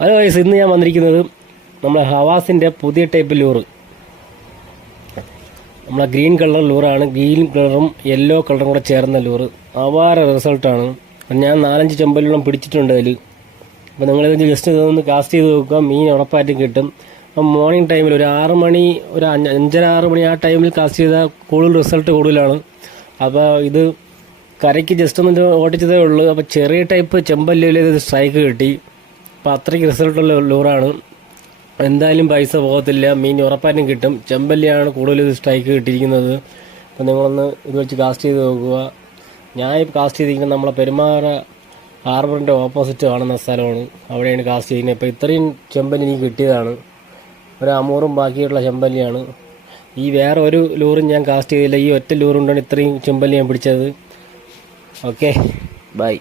Hello guys, ഇന്ന് ഞാൻ വന്നിരിക്കുന്നത് നമ്മളെ ഹവാസിൻ്റെ പുതിയ ടൈപ്പ് ലൂറ്. നമ്മളെ ഗ്രീൻ കളർ ലൂറാണ്. ഗ്രീൻ കളറും യെല്ലോ കളറും കൂടെ ചേർന്ന ലൂറ്. അപാര റിസൾട്ടാണ്. ഞാൻ 4-5 ചെമ്പല്ലോളം പിടിച്ചിട്ടുണ്ട് അതിൽ. അപ്പോൾ നിങ്ങളിത് ജസ്റ്റ് ഇതൊന്ന് കാസ്റ്റ് ചെയ്ത് നോക്കുക, മീൻ ഉറപ്പായിട്ടും കിട്ടും. അപ്പം മോർണിംഗ് ടൈമിൽ ഒരു 6 മണി, ഒരു 5:30-6 മണി ആ ടൈമിൽ കാസ്റ്റ് ചെയ്താൽ കൂടുതൽ റിസൾട്ട് കൂടുതലാണ്. അപ്പോൾ ഇത് കരയ്ക്ക് ജസ്റ്റ് ഒന്ന് ഓടിച്ചതേ ഉള്ളൂ. അപ്പോൾ ചെറിയ ടൈപ്പ് ചെമ്പല്ലിൽ ഇത് സ്ട്രൈക്ക് കിട്ടി. അപ്പോൾ അത്രയ്ക്ക് റിസൾട്ടുള്ള ലൂറാണ്. എന്തായാലും പൈസ പോകത്തില്ല, മീൻ ഉറപ്പായിട്ടും കിട്ടും. ചെമ്പല്ലിയാണ് കൂടുതൽ ഇത് സ്ട്രൈക്ക് കിട്ടിയിരിക്കുന്നത്. അപ്പോൾ നിങ്ങളൊന്ന് ഇത് വെച്ച് കാസ്റ്റ് ചെയ്ത് നോക്കുക. ഞാൻ കാസ്റ്റ് ചെയ്തിരിക്കുന്നത് നമ്മളെ പെരുമാറ ഹാർബറിൻ്റെ ഓപ്പോസിറ്റ് കാണുന്ന സ്ഥലമാണ്. അവിടെയാണ് കാസ്റ്റ് ചെയ്യുന്നത്. ഇപ്പോൾ ഇത്രയും ചെമ്പല്ലി എനിക്ക് കിട്ടിയതാണ്. ഒരു അമൂറും ബാക്കിയുള്ള ചെമ്പല്ലിയാണ്. ഈ വേറെ ഒരു ലൂറും ഞാൻ കാസ്റ്റ് ചെയ്തില്ല. ഈ ഒറ്റ ലൂറുകൊണ്ടാണ് ഇത്രയും ചെമ്പല്ലി ഞാൻ പിടിച്ചത്. Okay, by.